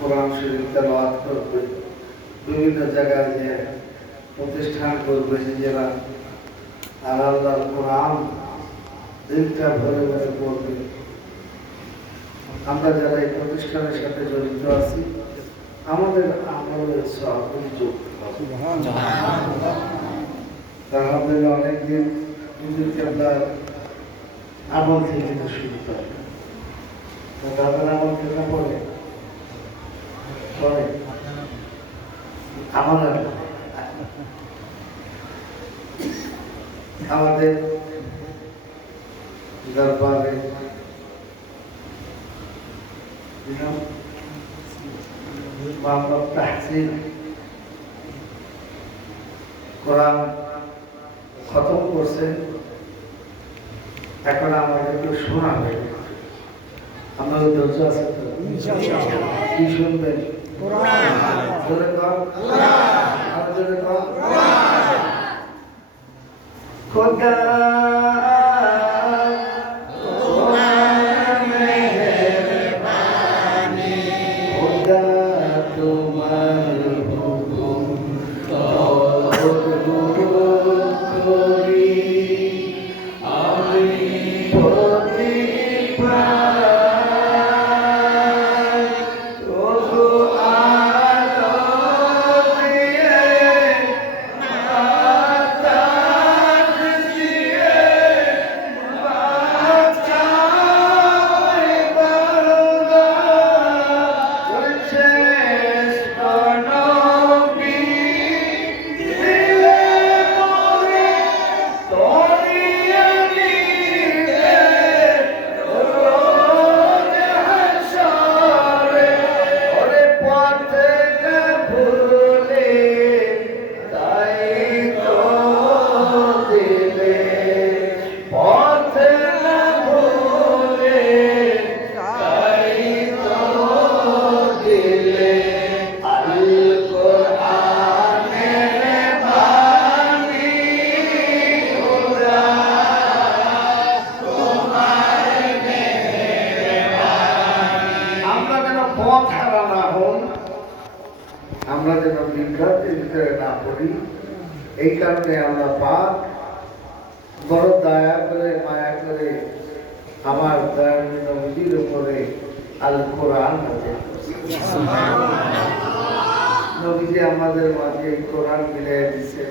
কোরআন শরীফ তেলাওয়াত করবে, বিভিন্ন জায়গায় যে প্রতিষ্ঠান করবে নিজেরা, আর আল্লাহর কোরআন দিনটা ভরে ভরে পড়বে। আমরা যারা এই প্রতিষ্ঠানের সাথে জড়িত আছি, আমাদের আমলের সহযোগ আলহামদুলিল্লাহ অনেকদিন নিজেকে আমরা আমল থেকে শুরু করি। তাদের আমল থেকে পড়ে পড়ে আমাদের দরবারে মোহাম্মদ তাহসিন কোরআন খতম করছে, এখন আমাকে একটু শোনা হয়ে আমাদের ধৈর্য আছে তো? কি শুনবেন? খোদা আমরা যেন বিভ্রান্তির ভিতরে না পড়ি, এই কারণে আমরা পাক বড় দয়া করে মায়া করে আমার দয়ার নবীর উপরে আল কোরআন নবীজি আমাদের মাঝে এই কোরআন মিলিয়ে দিছে।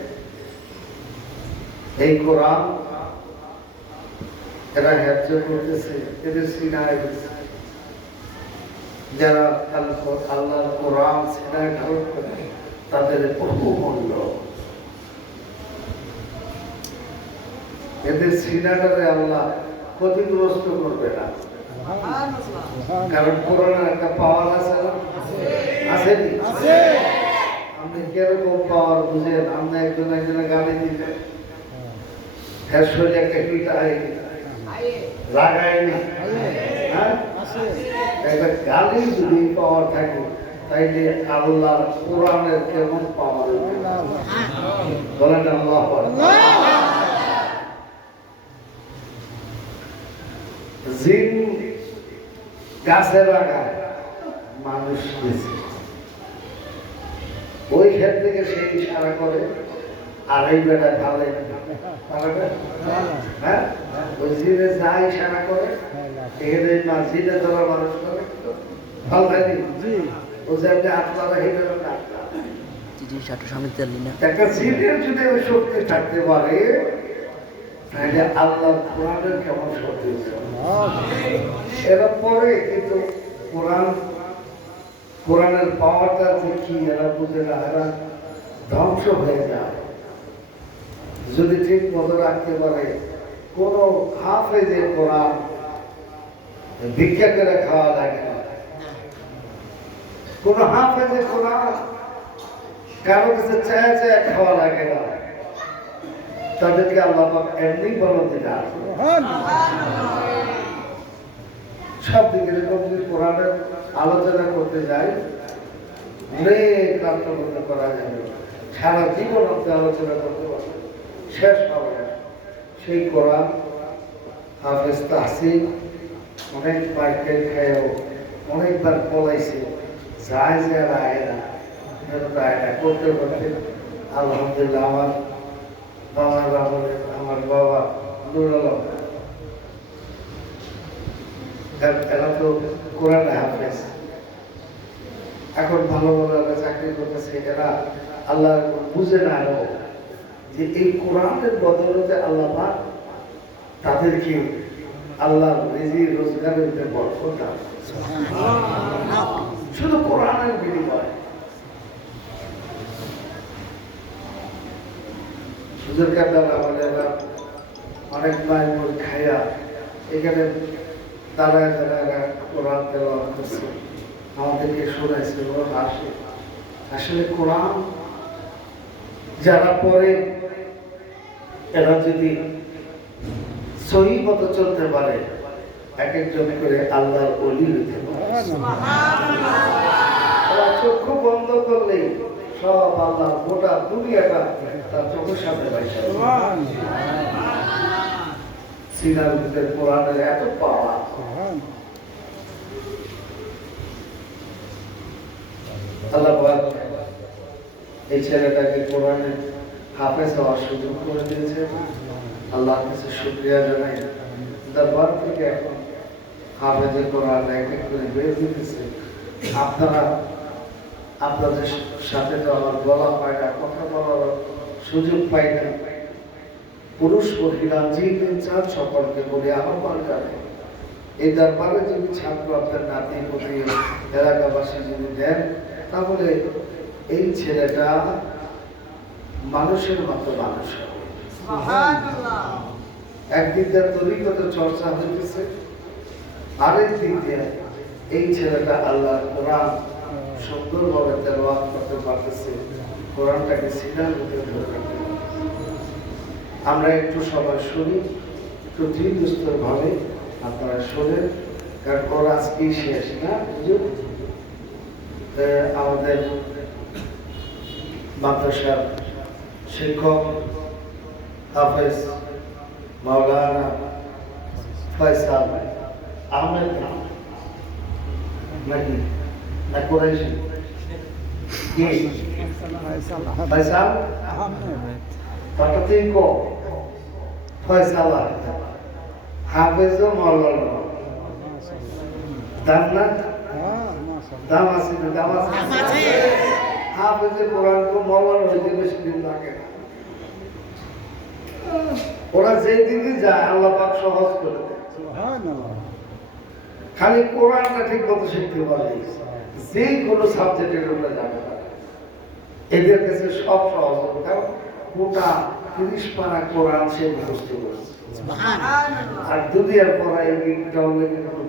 এই কোরআন এরা হ্যাজ্য করতেছে, এদের সিনায় দিচ্ছে। যারা আল্লাহর কোরআন সিনায় ধারণ করে তাদের বহুমূল্য, এদের সিনাটারে আল্লাহ ক্ষতিগ্রস্ত করবে না, কারণ কোরআনের একটা পাওয়ার আছে না? আসেনি? আপনি কিরকম পাওয়ার বুঝেন? আপনি একজনের গালি দিলেন, এর শরীরে একটা পিঠা লাগায়নি, হ্যাঁ? একটা গালি যদি পাওয়ার থাকে তাইলে আল্লাহর কোরআনের কেমন পাওয়ার বলেন? আল্লাহ জিন গাছে লাগায়, মানুষ বেশি ওই ক্ষেত থেকে সেই ইশারা করে, আর এই বেটা ঢালে, হ্যাঁ ওই জিনে যা ইশারা করে এখানে জিনে ধরা মানুষ করে ভালো থাকে। ও যে আপনি আত্মারা হেঁটে একটা জিনের যদি ওই শক্তি থাকতে পারে তাহলে আল্লাহ কোরআনের কেমন শক্তি এরা পরে, কিন্তু কোরআনের পাওয়ারটা যে কি এরা বুঝে না, এরা ধ্বংস হয়ে যায় যদি ঠিক মতো রাখতে পারে। কোন হাফেজে কোরআন ভিক্ষা করে খাওয়া লাগে না, কোন হাফেজে কোরআন কারো কাছে চায়া চায়া খাওয়া লাগে না, তাদেরকে আল্লাহ এমনি বলতে না। সব দিকে যদি কোরআনের আলোচনা করতে যাই অনেক রাষ্ট্র করা যাবে, সারা জীবন আপনি আলোচনা করতে পারবেন, শেষ হবে না। সেই কোরআন হাফেজ তাহসিন অনেক পাইকারি খায়ও অনেকবার পলাইছে, যায় যে আর আয় না, এটা করতে করতে আলহামদুলিল্লাহ আমার বাবার আমলে আমার বাবা নুরুল আলম এরা তো কোরআন হাফেজ, এখন ভালো ভালো এরা চাকরি করতেছে। এরা আল্লাহ বুঝে না যে এই কোরআনের বদলতে আল্লাহ পাক তাদেরকে আল্লাহ রিজি রোজগারের বরকত দান, শুধু কোরআনের বিনিময়ে। হুজুর কাবলার আমলে অনেক মায়ের খাইয়া এখানে দাঁড়ায় দাঁড়ায় কোরআন তেলাওয়াত করছে, আমাদেরকে শোনাইছে, বড় হাসে। আসলে কোরআন যারা পড়ে এরা যদি সহি মতো চলতে পারে, এক একজন করে আল্লাহর ওলি হইতে পারে। চক্ষু বন্ধ করলেই সব আল্লাহ গোটা দুনিয়াটা তার চোখের সামনে বাইসা। সিনার ভিতরে কোরআনের এত পাওয়া। আল্লাহ এই ছেলেটাকে কোরআনের হাফেজ হওয়ার সুযোগ করে দিয়েছে। আল্লাহর কাছে শুকরিয়া জানাই। দরবার থেকে এখন হাফেজের কোরআন এক এক করে বের দিতেছে। আপনারা আপনাদের সাথে তো আমার বলা পায় না, কথা বলার সুযোগ পাই না। পুরুষ মহিলা যে চান সকলকে বলে আহ্বান জানে, এই দরবারে যদি ছাত্র আপনার নাতি প্রতি এলাকাবাসী যদি দেন, তাহলে এই ছেলেটা মানুষের মতো মানুষ হবে। একদিক দিয়ে তরিকত চর্চা হইতেছে, আরেক দিক দিয়ে এই ছেলেটা আল্লাহর কোরআন সুন্দরভাবে তেলাওয়াত করতে পারতেছে, কোরআনটাকে সিনার ভিতরে ধরে রাখতে। আমরা একটু সবাই শুনি, একটু ধীরস্থির ভাবে আপনারা শোনেন, কারণ ওর আজকেই শেষ না। আমাদের মাদ্রাসার শিক্ষক হাফেজ মাওলানা ফয়সাল আহমেদ নাকি না কোরাইশি ফয়সাল হঠাৎই কো ফয়সাল হাফেজ মাওলানা দাম না দাম আছে, দাম আছে। হাফেজে কোরআন তো মাওলানা হইতে বেশি দিন লাগে না। ওরা যেই দিনই যায় আল্লাহ পাক সহজ করে দেয়। খালি কোরআনটা ঠিক মতো শিখতে পারলে যে কোনো সাবজেক্টের উপরে যাবে না, এদের কাছে সব সহজ হবে। কারণ গোটা 30 পারা কোরআন সে মুখস্থ করছে। আর দুনিয়ার পড়া এই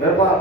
ব্যাপার